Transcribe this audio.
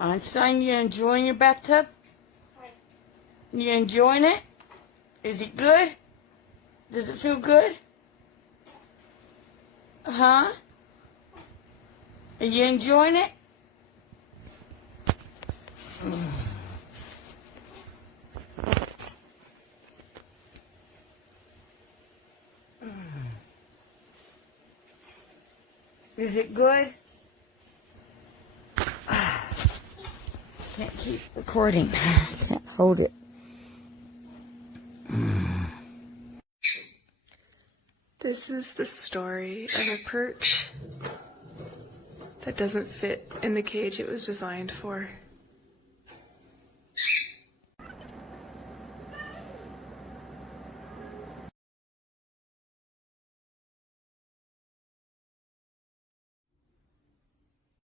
Einstein, you enjoying your bathtub? You enjoying it? Is it good? Does it feel good? Huh? Are you enjoying it? Is it good? Can't keep recording. Can't hold it. This is the story of a perch that doesn't fit in the cage it was designed for.